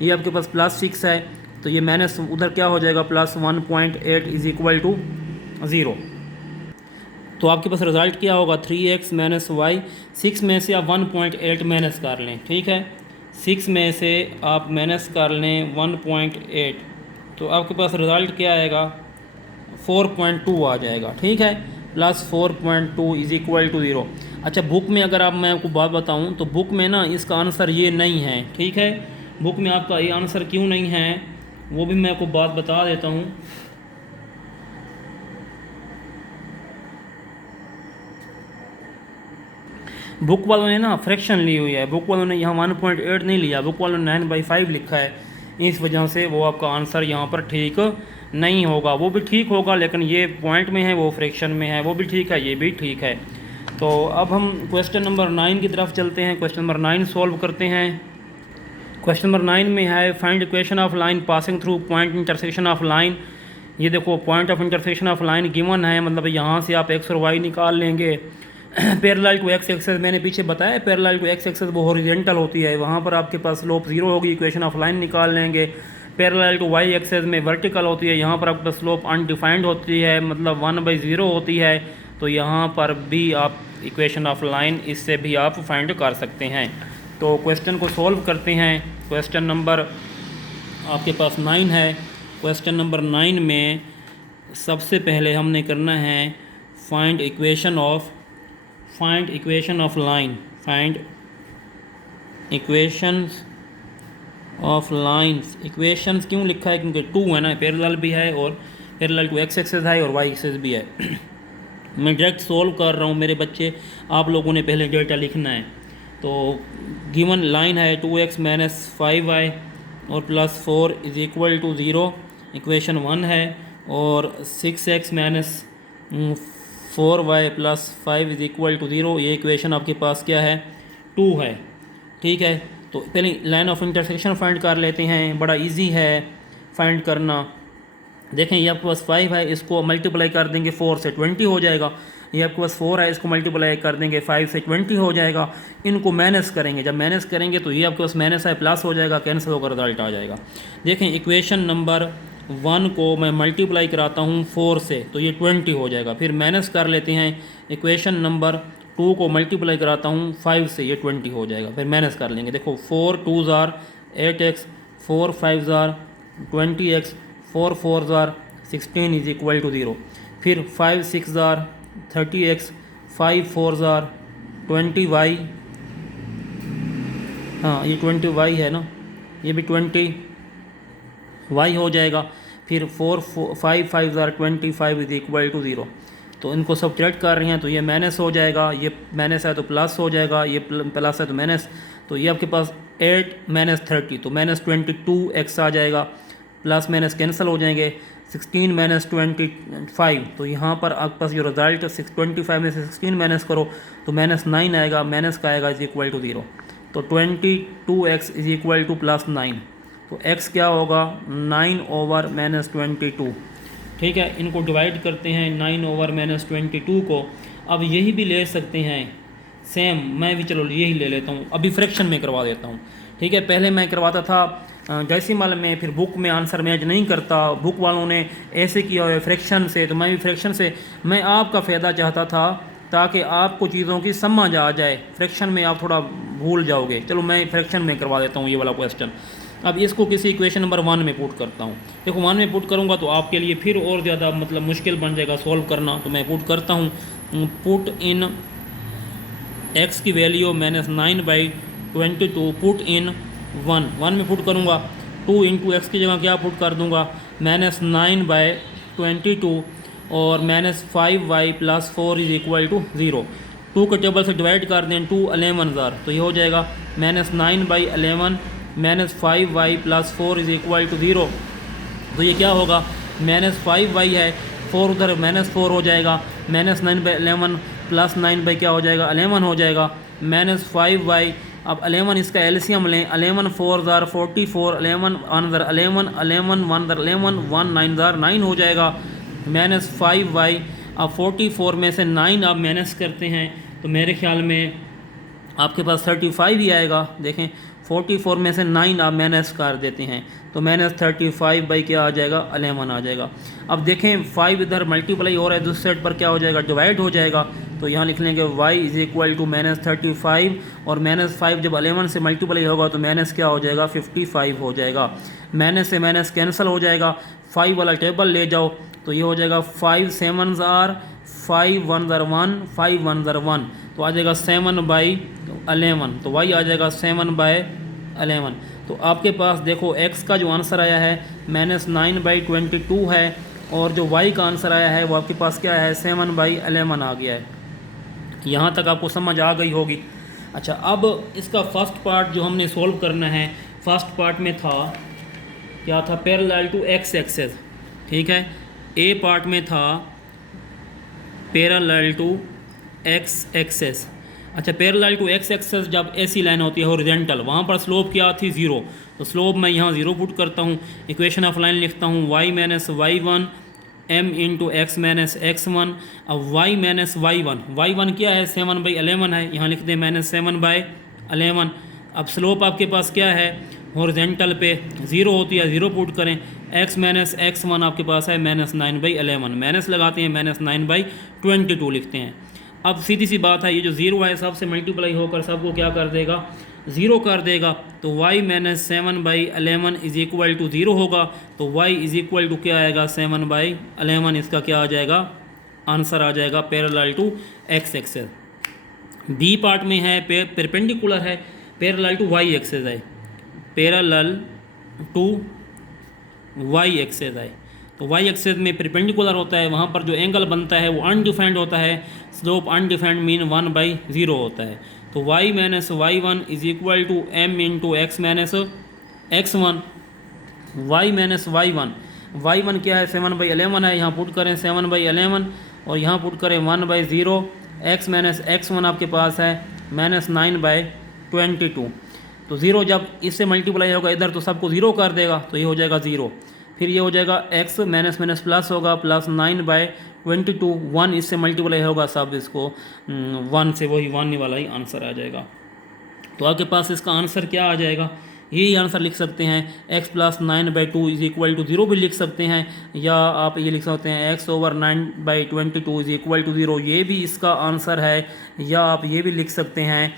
ये आपके पास +6 है, तो ये माइनस उधर क्या हो जाएगा +1.8 इज इक्वल टू 0। तो आपके पास रिज़ल्ट क्या होगा 3x माइनस y। 6 में से आप 1.8 माइनस कर लें, ठीक है। 6 में से आप माइनस कर लें 1.8, तो आपके पास रिज़ल्ट क्या आएगा 4.2 आ जाएगा, ठीक है। Plus 4.2 is equal to 0। अच्छा, बुक में अगर आप मैं आपको बात बताऊं तो बुक में ना इसका आंसर ये नहीं है, ठीक है। बुक में आपका ये आंसर क्यों नहीं है वो भी मैं आपको बात बता देता हूं। बुक वालों ने ना फ्रैक्शन ली हुई है, बुक वालों ने यहाँ 1.8 नहीं लिया, बुक वालों ने 9/5 लिखा है। इस वजह से वो आपका आंसर यहाँ पर ठीक नहीं होगा। वो भी ठीक होगा लेकिन ये पॉइंट में है, वो फ्रैक्शन में है, वो भी ठीक है, ये भी ठीक है। तो अब हम क्वेश्चन नंबर 9 की तरफ चलते हैं। क्वेश्चन नंबर 9 सॉल्व करते हैं। क्वेश्चन नंबर 9 में है find equation of line passing through point intersection of line. ये देखो point of intersection of line given है, मतलब यहाँ से आप एक्स और वाई निकाल लेंगे। पैरेलल टू एक्स एक्सेस मैंने पीछे बताया, पैरेलल टू एक्स एक्सेस वो हॉरिजॉन्टल होती है, वहाँ पर आपके पास स्लोप 0 होगी, इक्वेशन ऑफ लाइन निकाल लेंगे। पैरेलल टू वाई एक्सेस में वर्टिकल होती है, यहाँ पर आपके पास स्लोप अनडिफाइंड होती है, मतलब 1/0 होती है। तो यहाँ पर भी आप इक्वेशन ऑफ लाइन इससे भी आप फाइंड कर सकते हैं। तो क्वेश्चन को सॉल्व करते हैं। क्वेश्चन नंबर आपके पास 9 है। क्वेश्चन नंबर 9 में सबसे पहले हमने करना है find equation of line, find equations of lines. Equations क्यों लिखा है, क्योंकि 2 है ना, पैरेलल भी है और पैरेलल टू एक्स एक्सेस है और वाई एक्सेस भी है। मैं डायरेक्ट सोल्व कर रहा हूँ मेरे बच्चे, आप लोगों ने पहले डेटा लिखना है। तो गिवन लाइन है 2x - 5y और +4 इज इक्वल टू 0, इक्वेशन 1 है। और 6x - 4y + 5 is equal to 0, ये इक्वेशन आपके पास क्या है, 2 है, ठीक है। तो पहले लाइन ऑफ इंटरसेक्शन फाइंड कर लेते हैं, बड़ा इजी है फाइंड करना। देखें ये आपके पास 5 है, इसको मल्टीप्लाई कर देंगे 4 से 20 हो जाएगा। ये आपके पास 4 है, इसको मल्टीप्लाई कर देंगे 5 से 20 हो जाएगा। इनको माइनस करेंगे, जब माइनस करेंगे तो ये आपके पास माइनस है प्लस हो जाएगा, कैंसिल होकर रिजल्ट आ जाएगा। देखें इक्वेशन नंबर 1 को मैं मल्टीप्लाई कराता हूँ 4 से तो ये 20 हो जाएगा। फिर माइनस कर लेते हैं, इक्वेशन नंबर 2 को मल्टीप्लाई कराता हूँ 5 से, ये 20 हो जाएगा। फिर माइनस कर लेंगे, देखो 4 2 ज़ार 8x, 4 5 ज़ार 20x, 4 4 ज़ार 16 इज इक्वल टू 0। फिर 5 6 ज़ार 30x, 5 4 ज़ार 20y, हाँ ये 20y है ना, ये भी 20y हो जाएगा। फिर 4 5 5 ज़ार 25 इज इक्वल टू 0। तो इनको सब्ट्रैक्ट कर रहे हैं तो ये माइनस हो जाएगा, ये माइनस है तो प्लस हो जाएगा, ये प्लस है तो माइनस। तो ये आपके पास 8 - 30 तो -22x आ जाएगा, प्लस माइनस कैंसिल हो जाएंगे। 16 - 25 तो यहाँ पर आपके पास जो रिजल्ट 25 में से 16 माइनस करो तो -9 आएगा, माइनस का आएगा इज इक्वल टू 0। तो 22x इज इक्वल टू +9, तो x क्या होगा 9 / -22, ठीक है। इनको डिवाइड करते हैं 9 / -22 को। अब यही भी ले सकते हैं सेम, मैं भी चलो यही ले लेता हूँ, अभी फ्रैक्शन में करवा देता हूँ, ठीक है। पहले मैं करवाता था डेसिमल में, फिर बुक में आंसर मैच नहीं करता, बुक वालों ने ऐसे किया हुआ है फ्रैक्शन से, तो मैं भी फ्रैक्शन से, मैं आपका फ़ायदा चाहता था ताकि आपको चीज़ों की समझ आ जाए, फ्रैक्शन में आप थोड़ा भूल जाओगे। चलो मैं फ्रैक्शन में करवा देता हूँ ये वाला क्वेश्चन। अब इसको किसी इक्वेशन नंबर 1 में पुट करता हूँ। देखो 1 में पुट करूँगा तो आपके लिए फिर और ज़्यादा मतलब मुश्किल बन जाएगा सॉल्व करना, तो मैं पुट करता हूँ, पुट इन x की वैल्यू -9/22, पुट इन 1 में पुट करूँगा। 2 × x की जगह क्या पुट कर दूँगा, -9/22 और -5y + 4 इज इक्वल टू 0। 2 के टेबल से डिवाइड कर दें, 2 11 ज़ार तो ये हो जाएगा -9/11 -5y + 4 इज इक्वल टू 0। तो ये क्या होगा, -5y है, 4 उधर -4 हो जाएगा, -9/11 + 9 क्या हो जाएगा 11 हो जाएगा, -5y। अब 11 इसका एलसीएम लें, 11 4 ज़ार 44, 11 1 ज़ार 11, 11 1 ज़ार 11, 1 9 ज़ार 9 हो जाएगा, -5y। अब 44 में से 9 आप माइनस करते हैं तो मेरे ख्याल में आपके पास 35 ही आएगा। देखें 44 में से 9 आप माइनस कर देते हैं तो -35 क्या आ जाएगा 11 आ जाएगा। अब देखें 5 इधर मल्टीप्लाई हो रहा है, दूसरे साइड पर क्या हो जाएगा डिवाइड हो जाएगा, तो यहाँ लिख लेंगे y इज इक्वल टू -35 और -5 जब 11 से मल्टीप्लाई होगा तो माइनस क्या हो जाएगा 55 हो जाएगा। माइनस से माइनस कैंसिल हो जाएगा, 5 वाला टेबल ले जाओ तो ये हो जाएगा 5 7 ज़ार 5 1 ज़र 1, 5 1 ज़र 1, तो आ जाएगा 7/11, तो y आ जाएगा 7/11। तो आपके पास देखो x का जो आंसर आया है -9/22 है, और जो y का आंसर आया है वो आपके पास क्या है 7/11 आ गया है। यहाँ तक आपको समझ आ गई होगी। अच्छा, अब इसका फर्स्ट पार्ट जो हमने सोल्व करना है, फर्स्ट पार्ट में था क्या था, पैरेलल टू x एक्सेस, ठीक है। ए पार्ट में था पैरेलल टू x एक्सेस। अच्छा, पैरेलल टू x एक्सेस जब ऐसी लाइन होती है हॉरिजॉन्टल, वहाँ पर स्लोप क्या थी 0, तो स्लोप मैं यहाँ 0 पुट करता हूँ। इक्वेशन ऑफ लाइन लिखता हूँ y minus y1 m into x minus x1। अब y माइनस y1 क्या है 7/11 है, यहाँ लिख दें -7/11। अब स्लोप आपके पास क्या है हॉरिजॉन्टल पे 0 होती है, 0 पुट करें। x माइनस x1 आपके पास है -9/11, माइनस लगाते हैं -9/22 लिखते हैं। अब सीधी सी बात है, ये जो 0 है सबसे मल्टीप्लाई होकर सबको क्या कर देगा 0 कर देगा, तो y minus 7/11 is equal to 0 होगा, तो y इज इक्वल टू क्या आएगा 7/11, इसका क्या आ जाएगा आंसर आ जाएगा parallel to x axis. B part में है परपेंडिकुलर है, पैरेलल टू y एक्सेस है, पैरेलल टू y एक्सेस है। तो y एक्सेस में परपेंडिकुलर होता है, वहाँ पर जो एंगल बनता है वो अनडिफाइंड होता है, स्लोप अनडिफाइंड मीन 1/0 होता है। तो y minus y1 is equal to m into x minus x1। y minus y1 क्या है 7/11 है, यहाँ पुट करें 7/11 और यहाँ पुट करें 1/0। x माइनस x1 आपके पास है -9/22। तो 0 जब इससे मल्टीप्लाई होगा इधर तो सबको 0 कर देगा, तो ये हो जाएगा 0। फिर ये हो जाएगा x माइनस माइनस प्लस होगा +9/22, 1 इससे मल्टीप्लाई होगा सब इसको 1 से, वही 1 वाला ही आंसर आ जाएगा। तो आपके पास इसका आंसर क्या आ जाएगा, यही आंसर लिख सकते हैं x + 9/2 इज इक्वल टू 0 भी लिख सकते हैं, या आप ये लिख सकते हैं x/9/22 इज इक्वल टू 0, ये भी इसका आंसर है। या आप ये भी लिख सकते हैं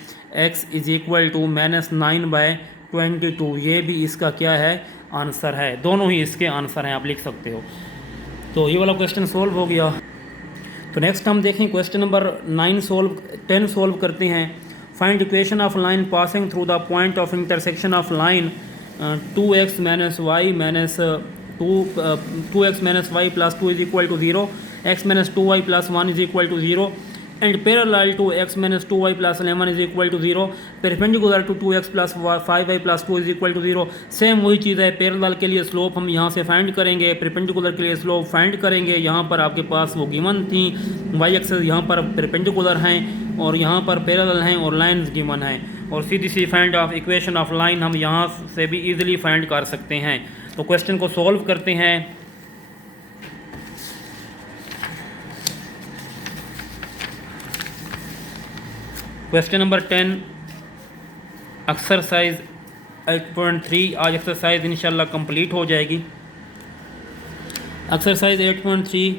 x इज इक्वल टू -9/22, ये भी इसका क्या है आंसर है। दोनों ही इसके आंसर हैं, आप लिख सकते हो। तो ये वाला क्वेश्चन सोल्व हो गया। तो नेक्स्ट हम देखें क्वेश्चन नंबर 10 सोल्व करते हैं। Find equation of line passing through the point of intersection of line 2x minus y minus 2x minus y plus 2 is equal to 0, x minus 2y plus 1 is equal to 0 and parallel to x minus 2y plus 11 is equal to 0, perpendicular to 2x plus 5y plus 2 is equal to 0। Same वही चीज़ है, parallel के लिए slope हम यहाँ से find करेंगे, perpendicular के लिए स्लोप फाइंड करेंगे। यहाँ पर आपके पास वो गिवन थी, y एक्सेस यहाँ पर परपेंडिकुलर हैं और यहाँ पर पैरेलल हैं और लाइन्स गिवन हैं, और सीधी सी find of equation of line हम यहाँ से भी ईजिली फाइंड कर सकते हैं। तो क्वेश्चन को सॉल्व करते हैं। Question number 10 exercise 8.3। आज एक्सरसाइज इंशाल्लाह कंप्लीट हो जाएगी। एक्सरसाइज 8.3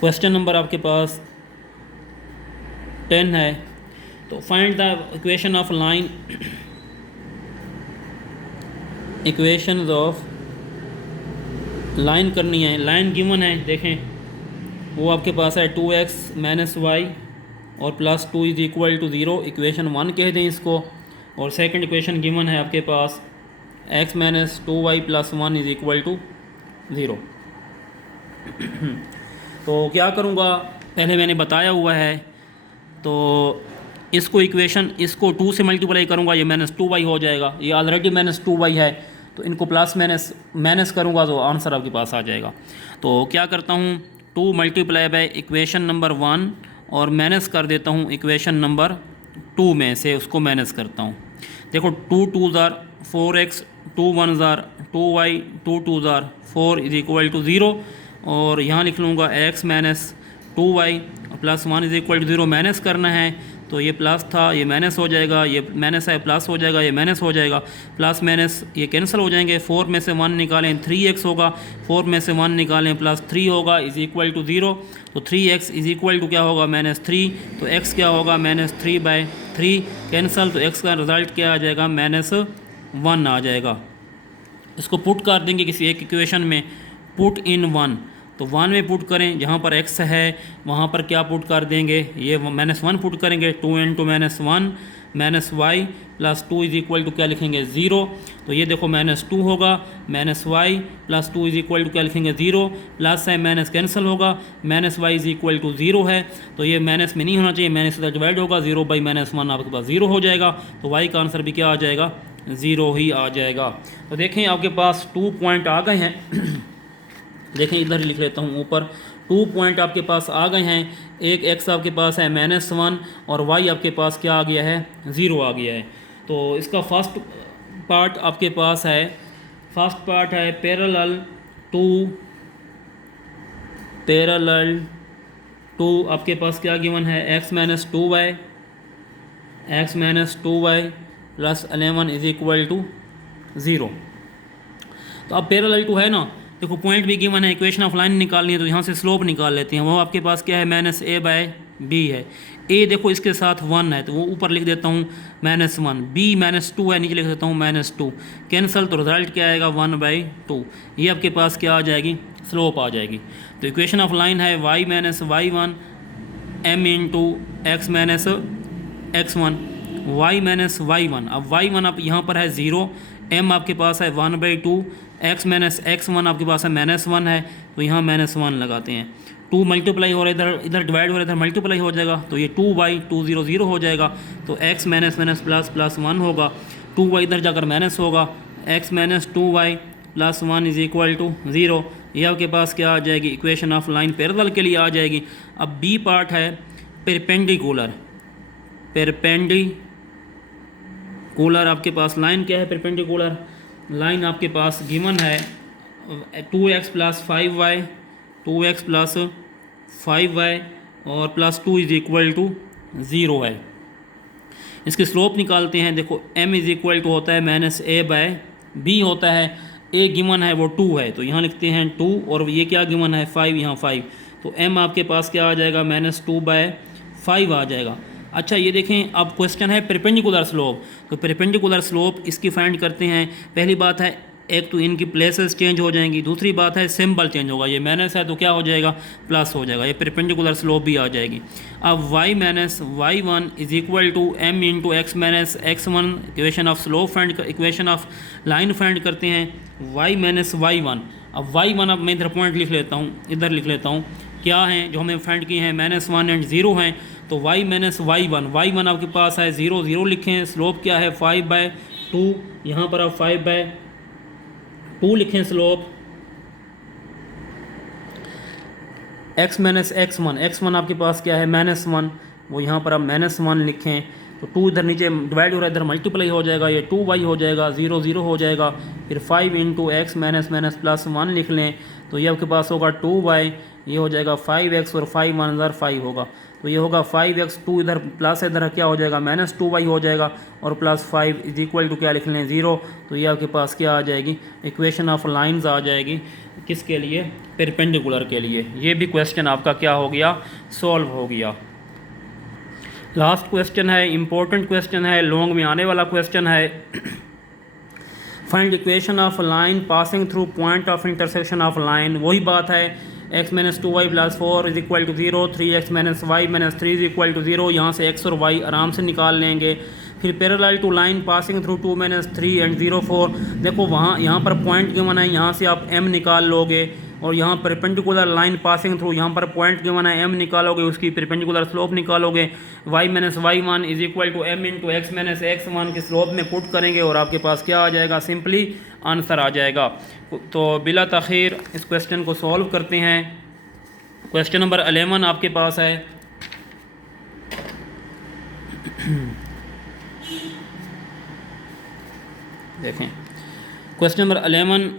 क्वेश्चन नंबर आपके पास 10 है। तो find the equation of line, equations of line करनी है। लाइन गिवन है, देखें वो आपके पास है 2x माइनस y और plus 2 is equal to 0, equation 1 कह दें इसको। और सेकंड इक्वेशन गिवन है आपके पास x minus 2y plus 1 is equal to 0। तो क्या करूँगा, पहले मैंने बताया हुआ है, तो इसको इक्वेशन इसको 2 से मल्टीप्लाई करूँगा, ये -2y हो जाएगा। ये ऑलरेडी -2y है, तो इनको प्लस माइनस करूँगा तो आंसर आपके पास आ जाएगा। तो क्या करता हूँ, 2 मल्टीप्लाई बाय इक्वेशन नंबर 1 और माइनस कर देता हूँ इक्वेशन नंबर 2 में से, उसको माइनस करता हूँ। देखो 2 2 ज़ार 4x, 2 1 ज़ार 2y, 2 2 ज़ार 4 इज इक्वल टू 0, और यहाँ लिख लूँगा x minus 2y plus 1 is equal to 0। Minus करना है तो ये प्लस था, ये माइनस हो जाएगा, ये माइनस है प्लस हो जाएगा, ये माइनस हो जाएगा, प्लस माइनस ये कैंसिल हो जाएंगे। 4 में से 1 निकालें 3x होगा, 4 में से 1 निकालें प्लस 3 होगा इज इक्वल टू 0। तो 3x इज इक्वल टू क्या होगा -3, तो x क्या होगा -3/3 कैंसिल, तो x का रिज़ल्ट क्या आ जाएगा -1 आ जाएगा। इसको पुट कर देंगे किसी एक इक्वेशन में, पुट इन 1, तो 1 में पुट करें, जहाँ पर x है वहाँ पर क्या पुट कर देंगे, ये -1 पुट करेंगे, 2 into -1 -y plus 2 is equal to क्या लिखेंगे 0, तो ये देखो -2 होगा, -y plus 2 is equal to क्या लिखेंगे 0, प्लस है माइनस कैंसिल होगा, -y इज इक्वल टू 0 है, तो ये माइनस में नहीं होना चाहिए, माइनस से डिवाइड होगा, 0 बाई -1 आपके पास 0 हो जाएगा, तो y का आंसर भी क्या आ जाएगा 0 ही आ जाएगा। तो देखें आपके पास 2 पॉइंट आ गए हैं देखें इधर लिख लेता हूँ ऊपर, 2 पॉइंट आपके पास आ गए हैं, एक x आपके पास है -1 और y आपके पास क्या आ गया है 0 आ गया है। तो इसका फर्स्ट पार्ट आपके पास है, फर्स्ट पार्ट है पैरेलल टू आपके पास क्या गिवन है x -2y plus 11 is equal to 0। तो अब पैरेलल टू है ना, देखो पॉइंट भी गिवन है, इक्वेशन ऑफ लाइन निकालनी है तो यहाँ से स्लोप निकाल लेते हैं, वो आपके पास क्या है -a/b है, a देखो इसके साथ 1 है तो वो ऊपर लिख देता हूँ -1, b -2 है नीचे लिख देता हूँ -2, कैंसल तो रिजल्ट क्या आएगा 1/2, ये आपके पास क्या आ जाएगी स्लोप आ जाएगी। तो इक्वेशन ऑफ लाइन है y - y1 m into x - x1 y - y1, अब y1 अब यहाँ पर है 0, m आपके पास है 1/2, x - x1 आपके पास है -1 है, तो यहाँ -1 लगाते हैं, 2 मल्टीप्लाई हो रहा है, इधर डिवाइड हो रहा है, इधर मल्टीप्लाई हो जाएगा, तो ये 2/2 0 0 हो जाएगा, तो x प्लस 1 होगा, 2y इधर जाकर माइनस होगा, x - 2y plus 1 is equal to 0, ये आपके पास क्या आ जाएगी इक्वेशन ऑफ लाइन पैरेलल के लिए आ जाएगी। अब b पार्ट है परपेंडिकुलर आपके पास लाइन क्या है परपेंडिकुलर लाइन आपके पास गिवन है 2x प्लस 5y और प्लस 2 इज इक्वल टू 0 है। इसकी स्लोप निकालते हैं, देखो m इज इक्वल टू होता है -a/b होता है, a गिवन है वो 2 है तो यहाँ लिखते हैं 2 और ये क्या गिवन है 5, यहाँ 5, तो m आपके पास क्या आ जाएगा -2/5 आ जाएगा। अच्छा ये देखें अब क्वेश्चन है परपेंडिकुलर स्लोप, तो परपेंडिकुलर स्लोप इसकी फाइंड करते हैं। पहली बात है एक तो इनकी प्लेसेस चेंज हो जाएंगी, दूसरी बात है सिंबल चेंज होगा, ये माइनस है तो क्या हो जाएगा प्लस हो जाएगा, ये परपेंडिकुलर स्लोप भी आ जाएगी। अब y - y1 is equal to m into x - x1, equation of slope find equation of line find करते हैं, y - y1, अब y1 अब मैं इधर पॉइंट लिख लेता हूँ, इधर लिख लेता हूँ क्या हैं जो हमें फाइंड किए हैं -1 एंड 0 हैं, तो y - y1 आपके पास है 0 0 लिखें, स्लोप क्या है 5/2, यहाँ पर आप 5/2 लिखें स्लोप, x - x1 आपके पास क्या है -1, वो यहाँ पर आप -1 लिखें, तो 2 इधर नीचे डिवाइड हो रहा है, इधर मल्टीप्लाई हो जाएगा, ये 2y हो जाएगा, 0 0 हो जाएगा, फिर 5 इंटू x प्लस 1 लिख लें, तो ये आपके पास होगा 2y, ये हो जाएगा 5x और 5 1 इधर 5 होगा, तो ये होगा 5x, 2 इधर प्लस इधर क्या हो जाएगा -2y हो जाएगा और प्लस 5 इज इक्वल टू क्या लिख लें 0, तो ये आपके पास क्या आ जाएगी इक्वेशन ऑफ लाइंस आ जाएगी, किसके लिए परपेंडिकुलर के लिए। ये भी क्वेश्चन आपका क्या हो गया सॉल्व हो गया। लास्ट क्वेश्चन है, इंपॉर्टेंट क्वेश्चन है, लॉन्ग में आने वाला क्वेश्चन है, find equation of line passing through point of intersection of line. वही बात है x - 2y plus 4 is equal to 0, 3x - y - 3 is equal to 0, यहाँ से x और y आराम से निकाल लेंगे। फिर parallel to line passing through 2 - 3 and 0 4, देखो वहाँ यहाँ पर पॉइंट गिवन है, यहाँ से आप m निकाल लोगे, और यहाँ परपेंडिकुलर लाइन पासिंग थ्रू यहाँ पर पॉइंट गिवन है m निकालोगे, उसकी परपेंडिकुलर स्लोप निकालोगे, y - y1 is equal to m into x - x1 के स्लोप में पुट करेंगे और आपके पास क्या आ जाएगा सिंपली आंसर आ जाएगा। तो बिला तख़ीर इस क्वेश्चन को सॉल्व करते हैं। क्वेश्चन नंबर 11 आपके पास है, देखें क्वेश्चन नंबर 11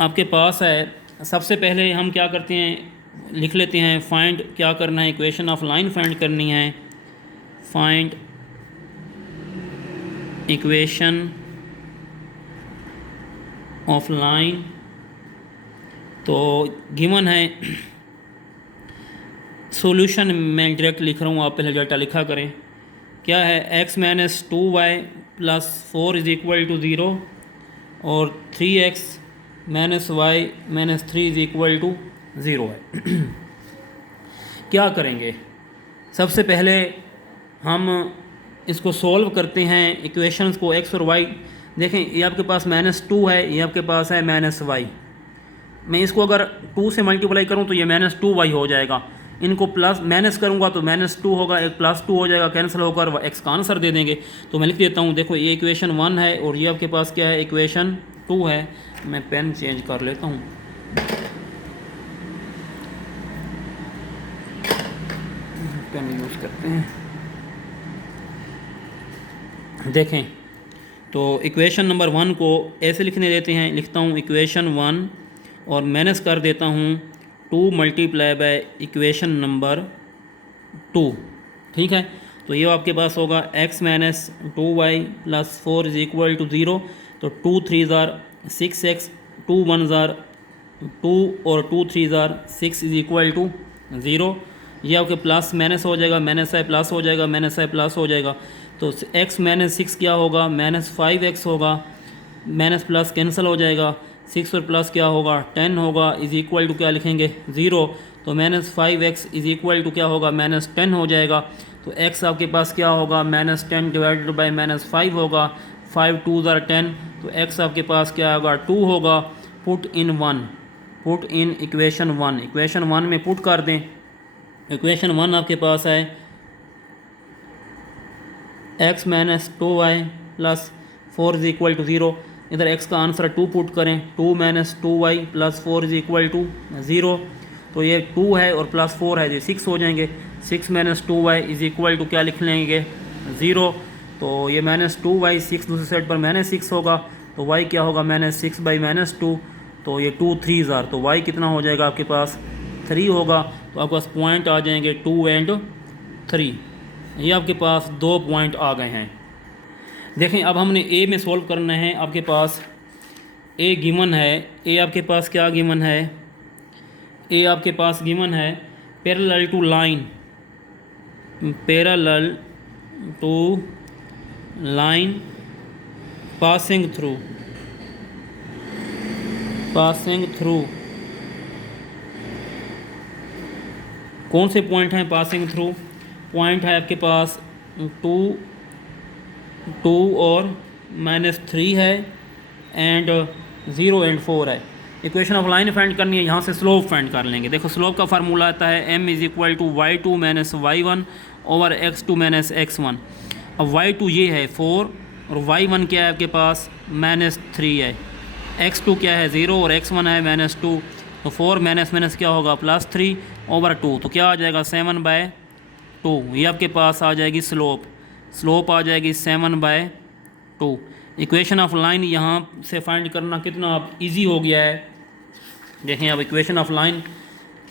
आपके पास है। सबसे पहले हम क्या करते हैं लिख लेते हैं, फाइंड क्या करना है इक्वेशन ऑफ लाइन फाइंड करनी है, फाइंड इक्वेशन ऑफ लाइन, तो गिवन है सॉल्यूशन मैं डायरेक्ट लिख रहा हूँ, आप पहले डेटा लिखा करें। क्या है x - 2y plus 4 is equal to 0 और 3x minus y minus 3 is equal to 0 है। क्या करेंगे, सबसे पहले हम इसको सॉल्व करते हैं इक्वेशंस को एक्स और वाई। देखें ये आपके पास -2 है, ये आपके पास है -y। मैं इसको अगर 2 से मल्टीप्लाई करूं तो ये -2y हो जाएगा। इनको प्लस माइनस करूंगा तो -2 होगा, एक +2 हो जाएगा, कैंसिल होकर एक्स का आंसर दे देंगे। तो मैं लिख देता हूं, देखो ये इक्वेशन 1 है और ये आपके पास क्या है, इक्वेशन 2 है। मैं पेन चेंज कर लेता हूं। पेन यूज़ करते हैं। देखें तो इक्वेशन नंबर 1 को ऐसे लिखने देते हैं, लिखता हूँ इक्वेशन 1 और माइनस कर देता हूँ 2 मल्टीप्लाई बाय इक्वेशन नंबर 2। ठीक है, तो ये आपके पास होगा x minus 2y plus 4 is equal to 0। तो 2 3 ज़ार 6x, 2 1 ज़ार 2 और 2 3 ज़ार 6 इज इक्वल टू 0। ये आपके प्लस माइनस हो जाएगा, माइनस आई प्लस हो जाएगा, माइनस आई प्लस हो जाएगा। तो x माइनस 6 क्या होगा, -5x होगा, माइनस प्लस कैंसिल हो जाएगा, 6 और प्लस क्या होगा 10 होगा, इज इक्वल टू क्या लिखेंगे 0। तो -5x इज इक्वल टू क्या होगा -10 हो जाएगा। तो x आपके पास क्या होगा -10 डिवाइडेड बाई -5 होगा, 5 2 ज़ार 10। तो x आपके पास क्या होगा 2 होगा। Put in 1, put in equation 1, equation 1 में पुट कर दें। इक्वेशन 1 आपके पास है x minus 2y plus 4 is equal to 0। इधर x का आंसर 2 पुट करें, 2 minus 2y plus 4 is equal to 0। तो ये 2 है और प्लस 4 है, ये 6 हो जाएंगे। 6 minus 2y is equal to क्या लिख लेंगे 0। तो ये -2y 6 दूसरे साइड पर -6 होगा, तो y क्या होगा -6 बाई -2। तो ये 2 3 ज़ार, तो y कितना हो जाएगा आपके पास 3 होगा। तो आपके पास पॉइंट आ जाएंगे 2 एंड 3। ये आपके पास 2 पॉइंट आ गए हैं। देखें अब हमने ए में सॉल्व करना है। आपके पास ए गिवन है, ए आपके पास क्या गिवन है, ए आपके पास गिवन है parallel to line, parallel to line passing through. कौन से पॉइंट हैं पासिंग थ्रू, पॉइंट है आपके पास 2 और -3 है एंड 0 एंड 4 है। इक्वेशन ऑफ लाइन फाइंड करनी है, यहाँ से स्लोप फाइंड कर लेंगे। देखो स्लोप का फार्मूला आता है m is equal to y2 minus y1 over x2 minus x1। अब y2 ये है 4 और y1 क्या है आपके पास -3 है, x2 क्या है 0 और x1 है -2। तो 4 माइनस क्या होगा +3 ओवर 2, तो क्या आ जाएगा 7/2। ये आपके पास आ जाएगी स्लोप आ जाएगी 7/2। इक्वेशन ऑफ लाइन यहाँ से फाइंड करना कितना अब ईजी हो गया है। देखें अब इक्वेशन ऑफ लाइन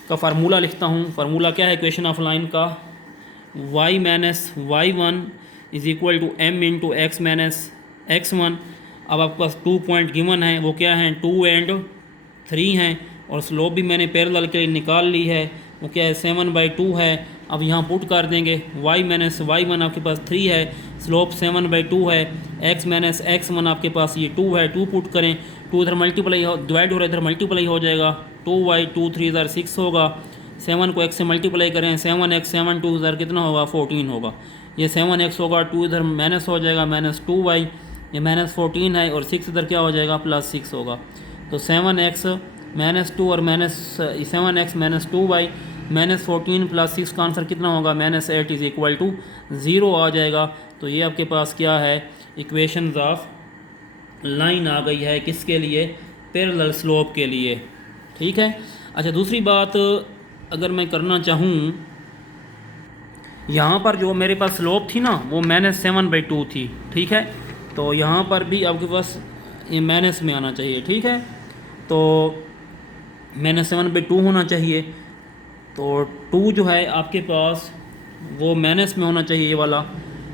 का फार्मूला लिखता हूँ। फार्मूला क्या है इक्वेशन ऑफ लाइन का, y minus y1 is equal to m into x minus x1। अब आपके पास 2 पॉइंट गिवन है, वो क्या हैं 2 एंड 3 हैं और स्लोप भी मैंने पैरेलल के लिए निकाल ली है, वो क्या है 7/2 है। अब यहाँ पुट कर देंगे, y माइनस y1 आपके पास 3 है, स्लोप 7/2 है, x माइनस x1 आपके पास ये 2 है, 2 पुट करें, 2 इधर मल्टीप्लाई डिवाइड हो रहा है, इधर मल्टीप्लाई हो जाएगा, 2y 2 3 ज़ार 6 होगा, 7 को x से मल्टीप्लाई करें, 7x 7 2 ज़ार कितना होगा 14 होगा, ये 7x होगा, 2 इधर माइनस हो जाएगा -2y, ये -14 है और 6 इधर क्या हो जाएगा +6 होगा। तो 7x -2 और 7x -2y -14 + 6 का आंसर कितना होगा -8 इज इक्वल टू 0 आ जाएगा। तो ये आपके पास क्या है इक्वेशंस ऑफ लाइन आ गई है, किसके लिए पैरेलल स्लोप के लिए। ठीक है। अच्छा दूसरी बात अगर मैं करना चाहूँ, यहाँ पर जो मेरे पास स्लोप थी ना वो -7/2 थी। ठीक है, तो यहाँ पर भी आपके पास ये माइनस में आना चाहिए। ठीक है, तो -7/2 होना चाहिए, तो 2 जो है आपके पास वो माइनस में होना चाहिए ये वाला।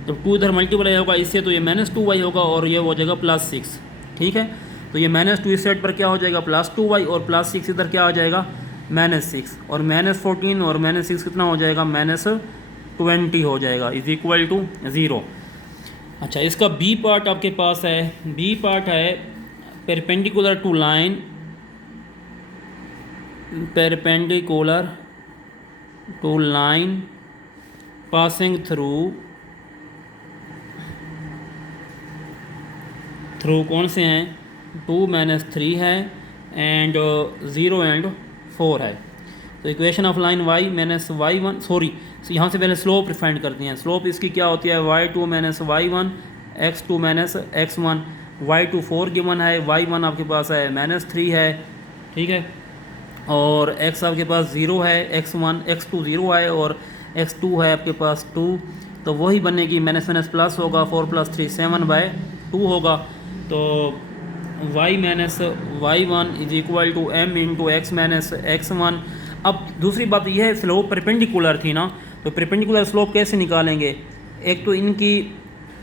तो 2 इधर मल्टीप्लाई होगा इससे, तो ये -2y होगा और ये हो जाएगा +6। ठीक है, तो ये -2 इस साइड पर क्या हो जाएगा +2y और +6 इधर क्या आ जाएगा -6 और -14 और -6 कितना हो जाएगा -20 हो जाएगा इज इक्वल टू 0। अच्छा इसका बी पार्ट आपके पास है, बी पार्ट है perpendicular to line perpendicular to line passing through कौन से हैं, 2-3 है एंड 0 एंड 4 है। तो equation of line y minus y1 sorry यहाँ से पहले स्लोप रिफाइंड करते हैं। स्लोप इसकी क्या होती है, y2 minus y1 x2 minus x1। y2 4 given है, y1 आपके पास है -3 है, ठीक है, और x आपके पास 0 है, x2 0 है और x2 है आपके पास 2। तो वही बनेगी माइनस माइनस प्लस होगा, 4 + 3 7/2 होगा। तो y minus y1 is equal to m into x minus x1। अब दूसरी बात यह है, स्लोप परपेंडिकुलर थी ना, तो परपेंडिकुलर स्लोप कैसे निकालेंगे, एक तो इनकी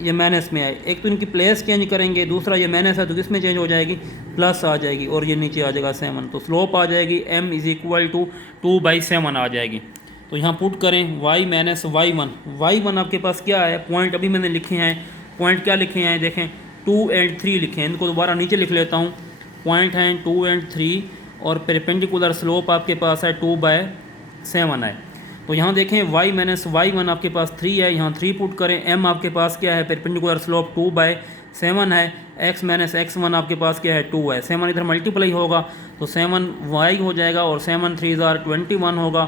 ये माइनस में है, एक तो इनकी प्लेस चेंज करेंगे, दूसरा ये माइनस है तो किस में चेंज हो जाएगी, प्लस आ जाएगी और ये नीचे आ जाएगा 7। तो स्लोप आ जाएगी m इज इक्वल टू 2/7 आ जाएगी। तो यहाँ पुट करें y माइनस y1 आपके पास क्या है, पॉइंट अभी मैंने लिखे हैं, पॉइंट क्या लिखे हैं देखें, 2 और 3 लिखे हैं, इनको दोबारा नीचे लिख लेता हूँ। पॉइंट हैं 2 और 3 और परपेंडिकुलर स्लोप आपके पास है 2/7 है। तो यहाँ देखें y माइनस y1 आपके पास 3 है, यहाँ 3 पुट करें, m आपके पास क्या है, परपेंडिकुलर स्लोप 2/7 है, x माइनस x1 आपके पास क्या है, 2 है, 7 इधर मल्टीप्लाई होगा तो 7y हो जाएगा और 7 3 21 होगा।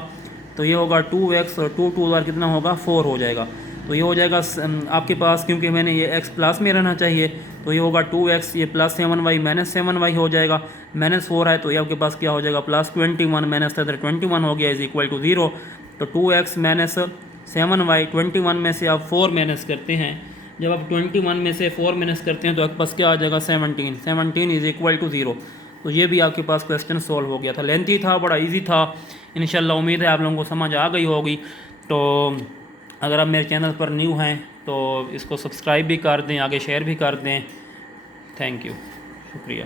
तो ये होगा 2x और 2 2 कितना होगा, 4 हो जाएगा। तो ये हो जाएगा आपके पास, क्योंकि मैंने ये x प्लस में रहना चाहिए, तो ये होगा 2x, ये प्लस 7y माइनस 7y हो जाएगा, -4 है तो ये आपके पास क्या हो जाएगा, +21 माइनस 21 हो गया इज इक्वल टू 0। तो 2x माइनस 7y 21 में से आप 4 माइनस करते हैं, जब आप 21 में से 4 माइनस करते हैं तो आपके पास क्या आ जाएगा, 17 इज इक्वल टू 0। तो ये भी आपके पास क्वेश्चन सॉल्व हो गया था। लेंथी था, बड़ा इजी था, इंशाल्लाह उम्मीद है आप लोगों को समझ आ गई होगी। तो अगर आप मेरे चैनल पर न्यू हैं तो इसको सब्सक्राइब भी कर दें, आगे शेयर भी कर दें। थैंक यू, शुक्रिया।